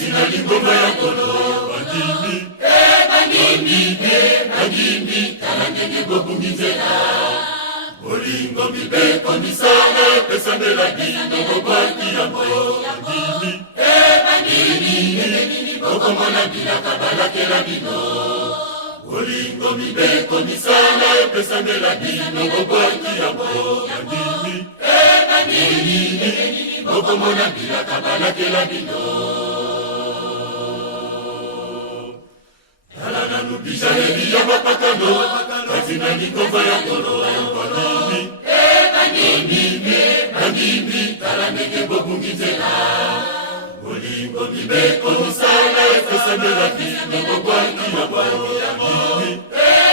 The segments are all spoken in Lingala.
katina lingoma ya kolo bandimi bandimi talangenge bobungizela bolingo mibeko misala pesandela bino bobaki yango bandimi bokomona bilaka balakela bino bolingo mibeko misala pesandela bino bobaki yango bandimi bokomona bilaka balakela bino talana nubijaneli ya bapakano katina lingoma ya kolo bandimi talangenge bobungizela bolingo mibeko misala efesandela bino bobaki yango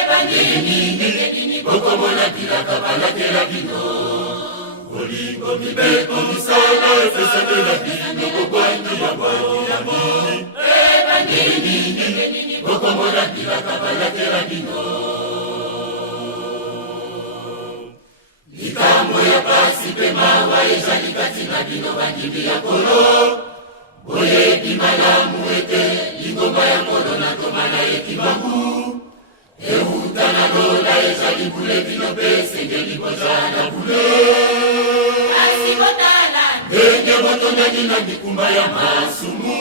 bandimi bokomona bilaka balakela bino bolingo mibeko misala efesandela bino bobaki yango bandimi bokomona bilaka balakela bino likambo ya pasi pe mawa ezali kati na bino bandimi ya kolo boyebi malamu ete lingomba ya kolo na tomana ekimbangu euta na lola ezali bule bino pe esengeli kozala bule ndenge botondani na mikumba ya masumu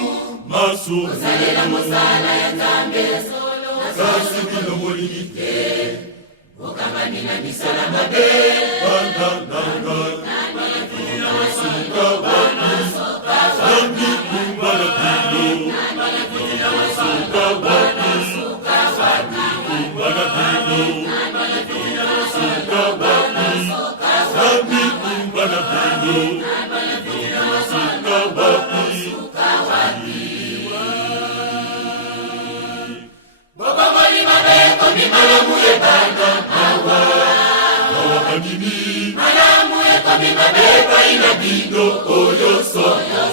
ozalela mosala ya nzambe ya solo kasi bino bolingi te bokambani na misala mabe bandananga nasuka wapi namikumba na bino nasuka wapi namikumba na bino nasuka wapi namikumba na bino nasuka wapi bobongoli mabeko ni malamu ebanga mawa bandimi malamu ekomi mabeko ina bino oyo somo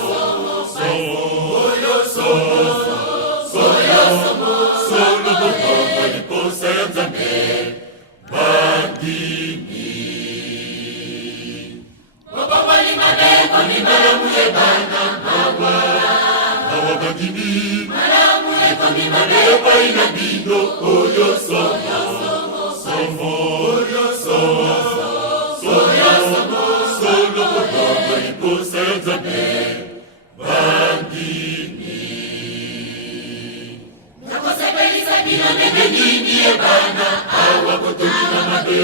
bokongo liposa ya nzambe bandimi bobongoli mabeko ni malamu ebanga mawa bandimi malamu ekomi mabeko ina bino oyo somo bokongo liposa ya nzambe bandimi nakosepelisa bino ndenge nini ebana awa kotomina mabe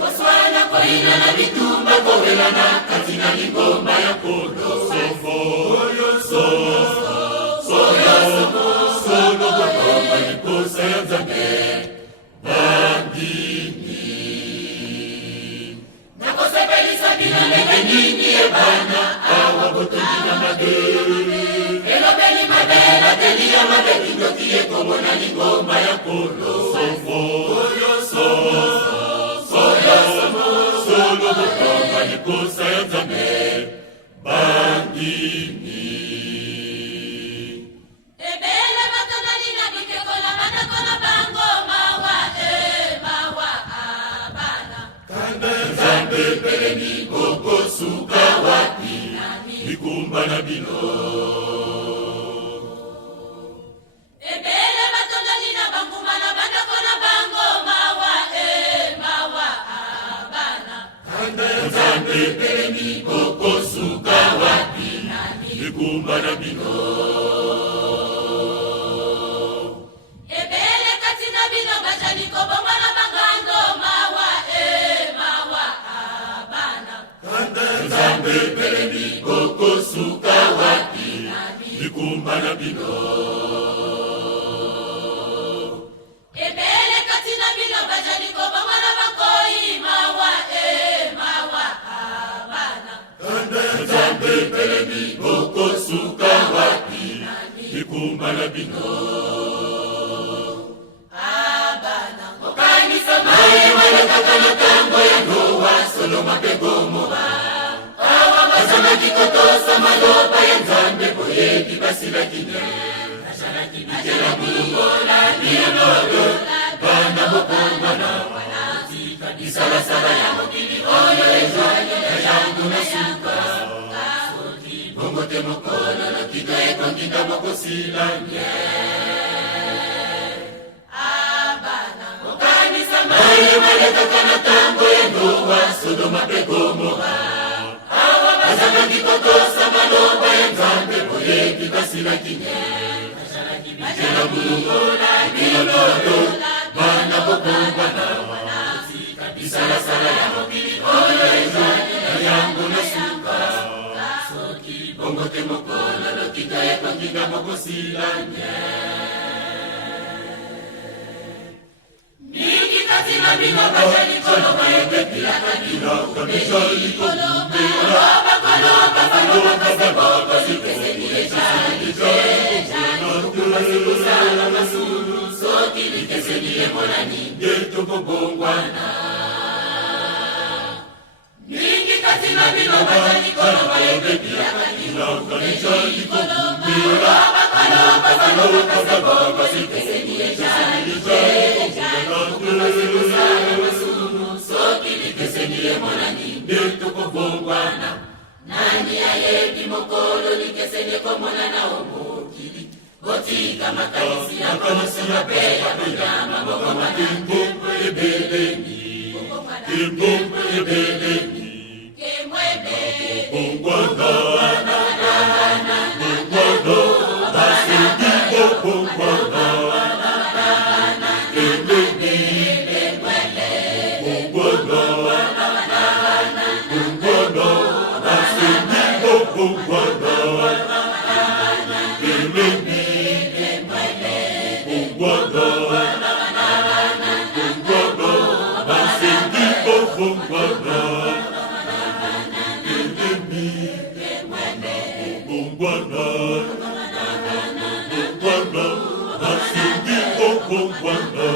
koswana koina na bitumba kowelana kati na lingomba ya kolo bokongo liposa ya nzambe bandimi nakosepelisa bino ndenge nini ebana awa kotomina mabe elobeli mabe bateli ya mabe kindoki ekomona lingomba ya kolo bokongo liposa ya nzambe bandimi ebele batondani na bikekola batakola bango mawa abana kanda nzambe peleni bokosuka wapi mikumba na bino ebele batondani na banguma na batakola bango mawa abana kanda nzambe peleni bokosuka wapi mikumba na bino ebele kati na bino bajali kobonga na bangando mawa abana kanda nzambe peleni bokosuka wapi mikumba na bino ebele kati na bino bajali kobonga na bakoi mawa abana kanda nzambe peleni bokosuka wapi mikumba na bino abana okanisa maye wanataka na tango ya ndoa solo mapegomo awa bazamaki kotosa maloba ya nzambe boyebi basila kinya Ajala mulungola niyonodo bana bokongana Isala ya mokili oyo ezwanya ya yangu na suka Bongo bongote mokolo lokito ekonginga mokosilanye abana okanisa maye malekaka na ntango ya Noa Sodoma mpe Gomora awa bazangaki kotosa maloba ya Nzambe boyebi basilaki batela bulungola bilolo bana bokongwana bisalasala ya mokili oyo ezali na yango na suka soki bongo te mokolo lokito ekonginga mokosilanye mingi kati na bino bazali koloba ebekilaka bino bezali koloba bakoloba balobaka seboko sikeseni ejali kusala masulu soki likeseni emonani nde tokobongwana mingi kati na bino bazali koloba ebekilaka bino bezali koloba bakoloba balobaka seboko sikeseni ejali soki likeseni emonani nde tokobongwana nani ayebi mokolo likeseni ekomonana omokili botika makanisi ya koso mabe ya konyama bokomana nkembo ebeleni kembombo ebeleni bongwana basengi bongwana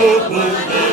oh, oh, oh.